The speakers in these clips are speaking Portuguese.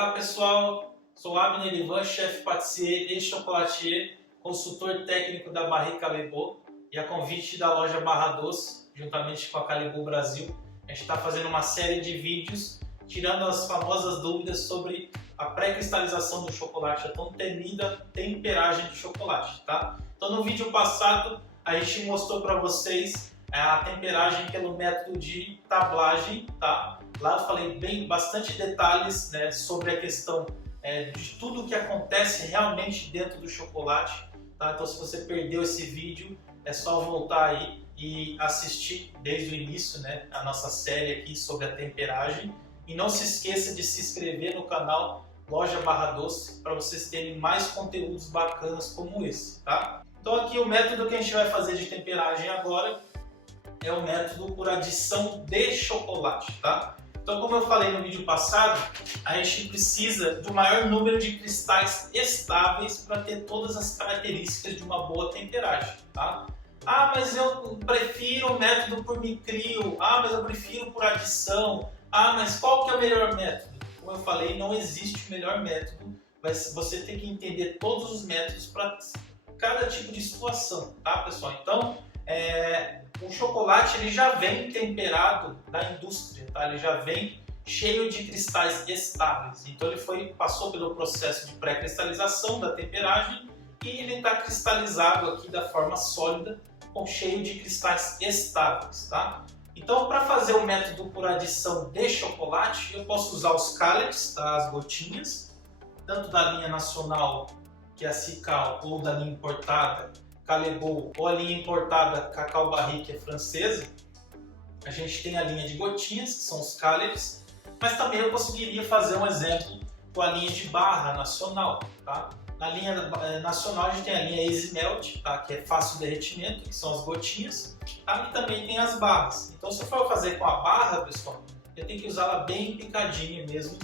Olá pessoal, sou Abner Ivan, chefe patissier e chocolatier, consultor técnico da Barrique Callebaut, e a convite da loja Barra Doce, juntamente com a Callebaut Brasil, a gente está fazendo uma série de vídeos tirando as famosas dúvidas sobre a pré-cristalização do chocolate, a tão temida temperagem de chocolate, tá? Então no vídeo passado a gente mostrou para vocês a temperagem pelo método de tablagem, tá? Lá eu falei bastante detalhes, né, sobre a questão de tudo o que acontece realmente dentro do chocolate, tá? Então se você perdeu esse vídeo, é só voltar aí e assistir desde o início, né, a nossa série aqui sobre a temperagem. E não se esqueça de se inscrever no canal Loja Barra Doce para vocês terem mais conteúdos bacanas como esse, tá? Então aqui o método que a gente vai fazer de temperagem agora é o método por adição de chocolate, tá? Então, como eu falei no vídeo passado, a gente precisa do maior número de cristais estáveis para ter todas as características de uma boa temperagem, tá? Ah, mas eu prefiro o método por micrio. Ah, mas eu prefiro por adição. Ah, mas qual que é o melhor método? Como eu falei, não existe o melhor método. Você tem que entender todos os métodos para cada tipo de situação, tá, pessoal? Então, o chocolate ele já vem temperado da indústria, tá? Ele já vem cheio de cristais estáveis. Então ele passou pelo processo de pré-cristalização da temperagem e ele está cristalizado aqui da forma sólida, cheio de cristais estáveis, tá? Então, para fazer o método por adição de chocolate, eu posso usar os callets, tá? As gotinhas, tanto da linha nacional, que é a Cical, ou da linha importada, Callebaut, ou a linha importada Cacau Barrique, que é francesa. A gente tem a linha de gotinhas, que são os callets, mas também eu conseguiria fazer um exemplo com a linha de barra nacional, tá? Na linha nacional a gente tem a linha Easy Melt, tá? Que é fácil derretimento, que são as gotinhas, tá? E também tem as barras. Então se eu for fazer com a barra, pessoal, eu tenho que usá-la bem picadinha mesmo,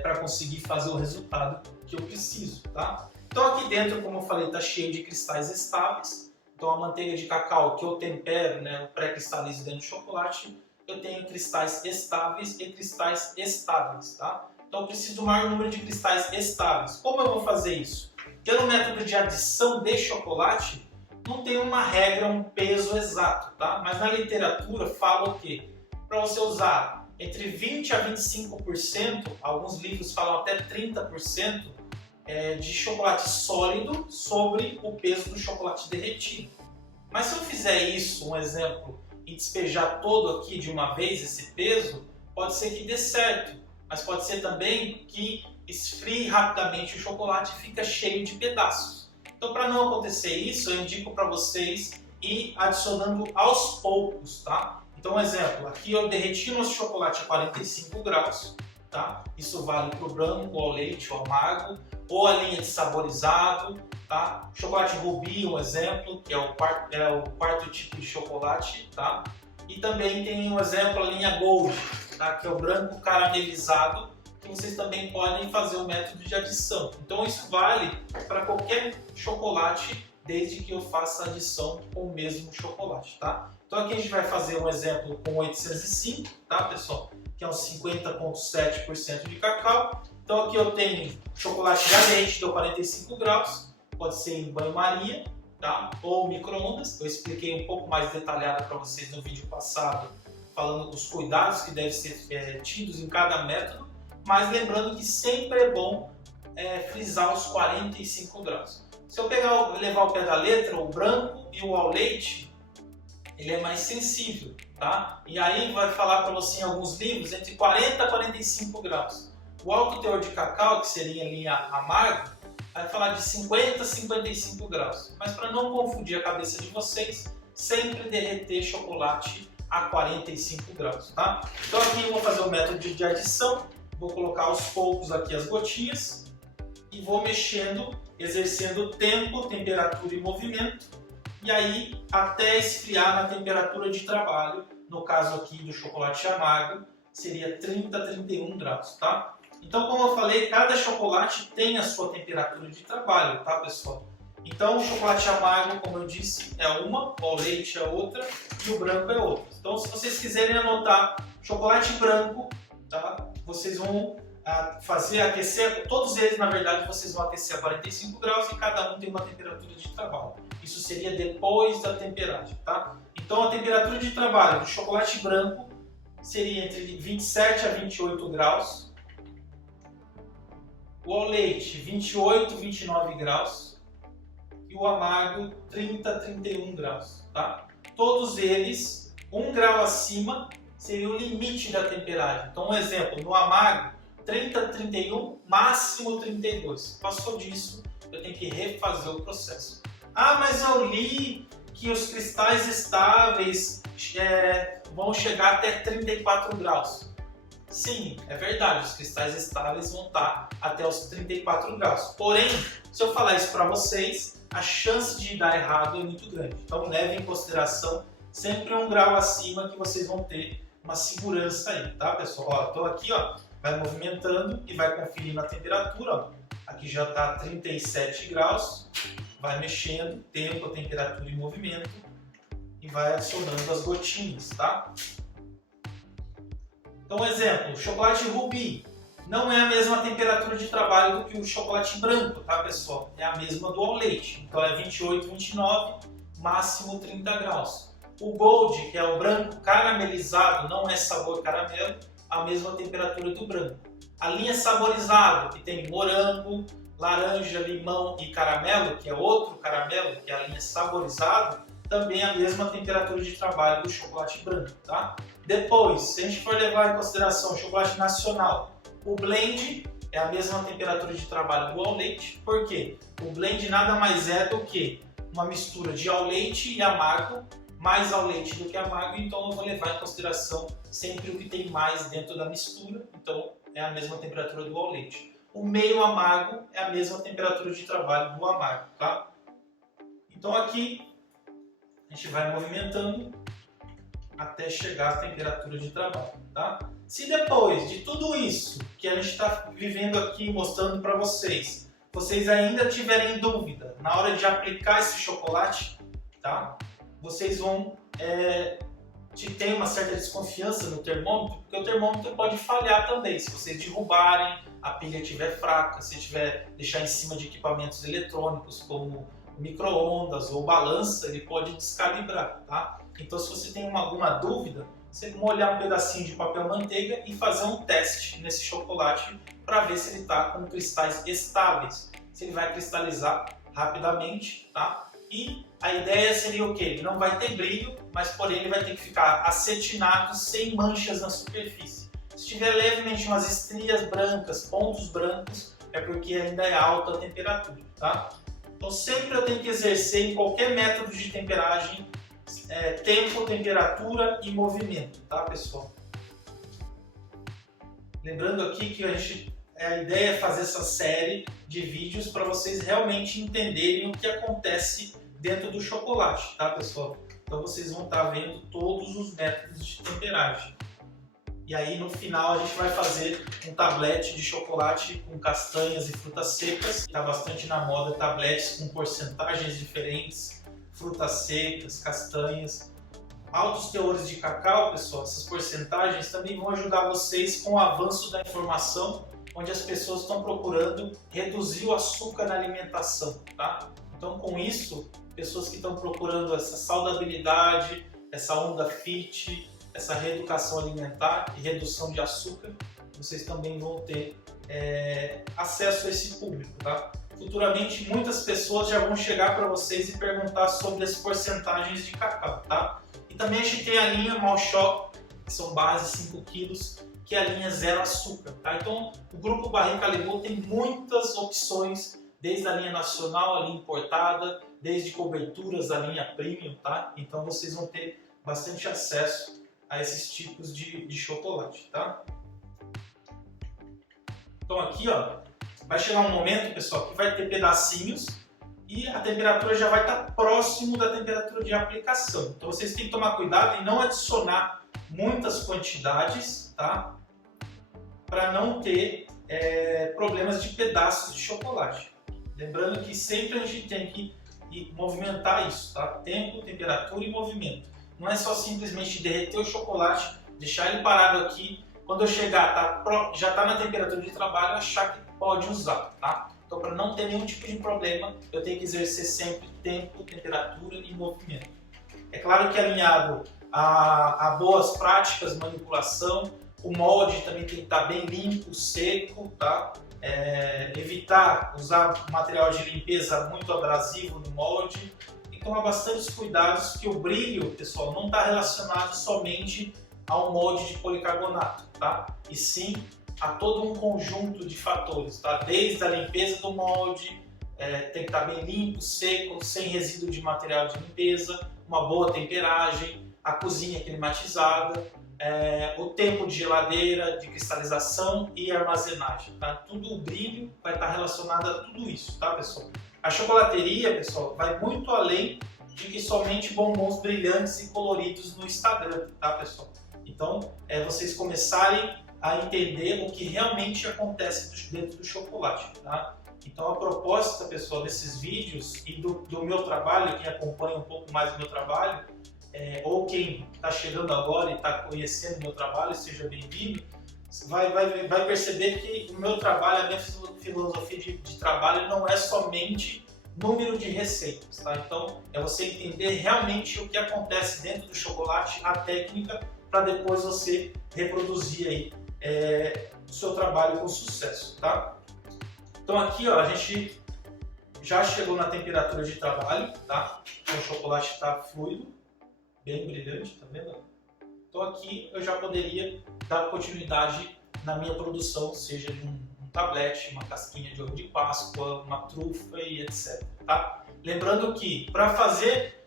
para conseguir fazer o resultado que eu preciso, tá? Então aqui dentro, como eu falei, está cheio de cristais estáveis. Então a manteiga de cacau que eu tempero, né, eu pré-cristalizo dentro do chocolate, eu tenho cristais estáveis e cristais estáveis, tá? Então eu preciso do maior número de cristais estáveis. Como eu vou fazer isso? Pelo método de adição de chocolate, não tem uma regra, um peso exato, tá? Mas na literatura fala o quê? Para você usar entre 20 a 25%, alguns livros falam até 30%, de chocolate sólido sobre o peso do chocolate derretido. Mas se eu fizer isso, um exemplo, e despejar todo aqui de uma vez esse peso, pode ser que dê certo, mas pode ser também que esfrie rapidamente o chocolate e fica cheio de pedaços. Então, para não acontecer isso, eu indico para vocês ir adicionando aos poucos, tá? Então, um exemplo, aqui eu derreti nosso chocolate a 45 graus, tá? Isso vale para o branco, ao leite, ao amargo, ou a linha de saborizado, tá? Chocolate rubi, um exemplo, que é o quarto tipo de chocolate, tá? E também tem um exemplo, a linha gold, tá? Que é o branco caramelizado, que vocês também podem fazer o método de adição. Então isso vale para qualquer chocolate, desde que eu faça a adição com o mesmo chocolate, tá? Então aqui a gente vai fazer um exemplo com 805, tá, pessoal? Que é um 50,7% de cacau. Então aqui eu tenho chocolate já derretido a 45 graus, pode ser em banho-maria, tá? Ou micro-ondas. Eu expliquei um pouco mais detalhado para vocês no vídeo passado, falando dos cuidados que devem ser tidos em cada método, mas lembrando que sempre é bom frisar os 45 graus. Se eu levar ao pé da letra, o branco e o ao leite, ele é mais sensível, tá? E aí vai falar para você em alguns livros entre 40 a 45 graus. O alto teor de cacau, que seria a linha amargo, vai falar de 50 a 55 graus. Mas para não confundir a cabeça de vocês, sempre derreter chocolate a 45 graus, tá? Então aqui eu vou fazer o método de adição, vou colocar aos poucos aqui as gotinhas e vou mexendo, exercendo tempo, temperatura e movimento, e aí até esfriar na temperatura de trabalho, no caso aqui do chocolate amargo, seria 30 a 31 graus, tá? Então, como eu falei, cada chocolate tem a sua temperatura de trabalho, tá, pessoal? Então, o chocolate amargo, como eu disse, é uma, o leite é outra e o branco é outra. Então, se vocês quiserem anotar chocolate branco, tá? Vocês vão fazer aquecer, todos eles na verdade vocês vão aquecer a 45 graus e cada um tem uma temperatura de trabalho. Isso seria depois da temperagem, tá? Então a temperatura de trabalho do chocolate branco seria entre 27 a 28 graus, o ao leite 28 a 29 graus e o amargo 30 a 31 graus, tá? Todos eles 1 grau acima seria o limite da temperagem. Então um exemplo, no amargo 30 a 31, máximo 32. Passou disso, eu tenho que refazer o processo. Ah, mas eu li que os cristais estáveis vão chegar até 34 graus. Sim, é verdade, os cristais estáveis vão estar até os 34 graus. Porém, se eu falar isso para vocês, a chance de dar errado é muito grande. Então leve em consideração sempre 1 grau acima que vocês vão ter uma segurança aí, tá pessoal? Estou aqui, ó, vai movimentando e vai conferindo a temperatura. Ó. Aqui já está 37 graus, vai mexendo, tempo, a temperatura e movimento e vai adicionando as gotinhas, tá? Então, exemplo, chocolate rubi não é a mesma temperatura de trabalho do que o chocolate branco, tá pessoal? É a mesma do ao leite, então é 28, 29, máximo 30 graus. O gold, que é o branco caramelizado, não é sabor caramelo, a mesma temperatura do branco. A linha saborizada, que tem morango, laranja, limão e caramelo, que é outro caramelo, que é a linha saborizada, também é a mesma temperatura de trabalho do chocolate branco, tá? Depois, se a gente for levar em consideração o chocolate nacional, o blend é a mesma temperatura de trabalho do ao leite. Por quê? O blend nada mais é do que uma mistura de ao leite e amargo, mais ao leite do que amargo, então eu vou levar em consideração sempre o que tem mais dentro da mistura, então é a mesma temperatura do ao leite. O meio amargo é a mesma temperatura de trabalho do amargo, tá? Então aqui a gente vai movimentando até chegar à temperatura de trabalho, tá? Se depois de tudo isso que a gente está vivendo aqui, mostrando para vocês, vocês ainda tiverem dúvida na hora de aplicar esse chocolate, tá? Vocês vão ter uma certa desconfiança no termômetro, porque o termômetro pode falhar também. Se vocês derrubarem, a pilha estiver fraca, se deixar em cima de equipamentos eletrônicos como micro-ondas ou balança, ele pode descalibrar, tá? Então se você tem alguma dúvida, você molhar um pedacinho de papel manteiga e fazer um teste nesse chocolate para ver se ele está com cristais estáveis, se ele vai cristalizar rapidamente, tá? E a ideia seria o quê? Ele não vai ter brilho, mas porém ele vai ter que ficar acetinado sem manchas na superfície. Se tiver levemente umas estrias brancas, pontos brancos, é porque ainda é alta a temperatura, tá? Então sempre eu tenho que exercer em qualquer método de temperagem tempo, temperatura e movimento, tá pessoal? Lembrando aqui que a ideia é fazer essa série de vídeos para vocês realmente entenderem o que acontece dentro do chocolate, tá pessoal? Então vocês vão estar vendo todos os métodos de temperagem. E aí no final a gente vai fazer um tablete de chocolate com castanhas e frutas secas. Está bastante na moda tabletes com porcentagens diferentes, frutas secas, castanhas. Altos teores de cacau, pessoal, essas porcentagens também vão ajudar vocês com o avanço da informação, onde as pessoas estão procurando reduzir o açúcar na alimentação, tá? Então com isso, pessoas que estão procurando essa saudabilidade, essa onda fit, essa reeducação alimentar e redução de açúcar, vocês também vão ter acesso a esse público, tá? Futuramente, muitas pessoas já vão chegar para vocês e perguntar sobre as porcentagens de cacau, tá? E também a gente tem a linha Malchoc, que são base 5 kg, que é a linha zero açúcar, tá? Então, o grupo Barrica Lebot tem muitas opções, desde a linha nacional, a linha importada, desde coberturas, a linha premium, tá? Então, vocês vão ter bastante acesso a esses tipos de chocolate, tá? Então aqui, ó, vai chegar um momento, pessoal, que vai ter pedacinhos e a temperatura já vai estar próximo da temperatura de aplicação. Então vocês têm que tomar cuidado em não adicionar muitas quantidades, tá? Para não ter problemas de pedaços de chocolate. Lembrando que sempre a gente tem que movimentar isso, tá? Tempo, temperatura e movimento. Não é só simplesmente derreter o chocolate, deixar ele parado aqui, quando eu chegar, já está na temperatura de trabalho, achar que pode usar, tá? Então, para não ter nenhum tipo de problema, eu tenho que exercer sempre tempo, temperatura e movimento. É claro que alinhado a boas práticas, manipulação, o molde também tem que estar bem limpo, seco, tá? Evitar usar material de limpeza muito abrasivo no molde. Tem que tomar bastante cuidados, que o brilho, pessoal, não está relacionado somente ao molde de policarbonato, tá? E sim a todo um conjunto de fatores, tá? Desde a limpeza do molde, tem que estar bem limpo, seco, sem resíduo de material de limpeza, uma boa temperagem, a cozinha climatizada, o tempo de geladeira, de cristalização e armazenagem, tá? Tudo o brilho vai estar relacionado a tudo isso, tá, pessoal? A chocolateria, pessoal, vai muito além de que somente bombons brilhantes e coloridos no Instagram, tá, pessoal? Então, vocês começarem a entender o que realmente acontece dentro do chocolate, tá? Então, a proposta, pessoal, desses vídeos e do meu trabalho, quem acompanha um pouco mais do meu trabalho, ou quem está chegando agora e está conhecendo o meu trabalho, seja bem-vindo, vai perceber que o meu trabalho, a minha filosofia de trabalho não é somente número de receitas, tá? Então, é você entender realmente o que acontece dentro do chocolate, a técnica, para depois você reproduzir aí o seu trabalho com sucesso, tá? Então aqui, ó, a gente já chegou na temperatura de trabalho, tá? Então, o chocolate está fluido, bem brilhante, tá vendo? Então aqui eu já poderia dar continuidade na minha produção, seja de um tablete, uma casquinha de ovo de Páscoa, uma trufa e etc, tá? Lembrando que para fazer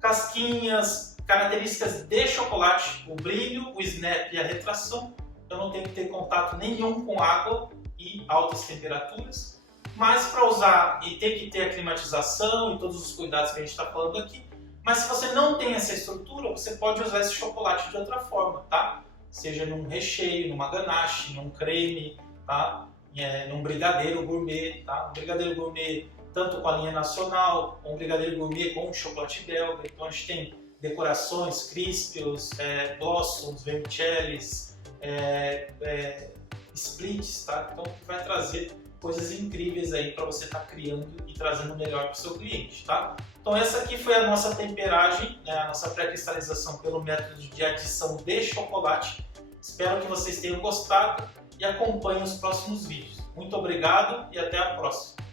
casquinhas, características de chocolate, o brilho, o snap e a retração, eu não tenho que ter contato nenhum com água e altas temperaturas, mas para usar e tem que ter a climatização e todos os cuidados que a gente está falando aqui. Mas se você não tem essa estrutura, você pode usar esse chocolate de outra forma, tá? Seja num recheio, numa ganache, num creme, tá? Num brigadeiro gourmet, tá? Um brigadeiro gourmet tanto com a linha nacional, um brigadeiro gourmet com chocolate belga. Então a gente tem decorações, crispios, blossoms, vermicellis, splits, tá? Então vai trazer coisas incríveis aí para você estar criando e trazendo melhor para o seu cliente, tá? Então essa aqui foi a nossa temperagem, né, a nossa pré-cristalização pelo método de adição de chocolate. Espero que vocês tenham gostado e acompanhem os próximos vídeos. Muito obrigado e até a próxima!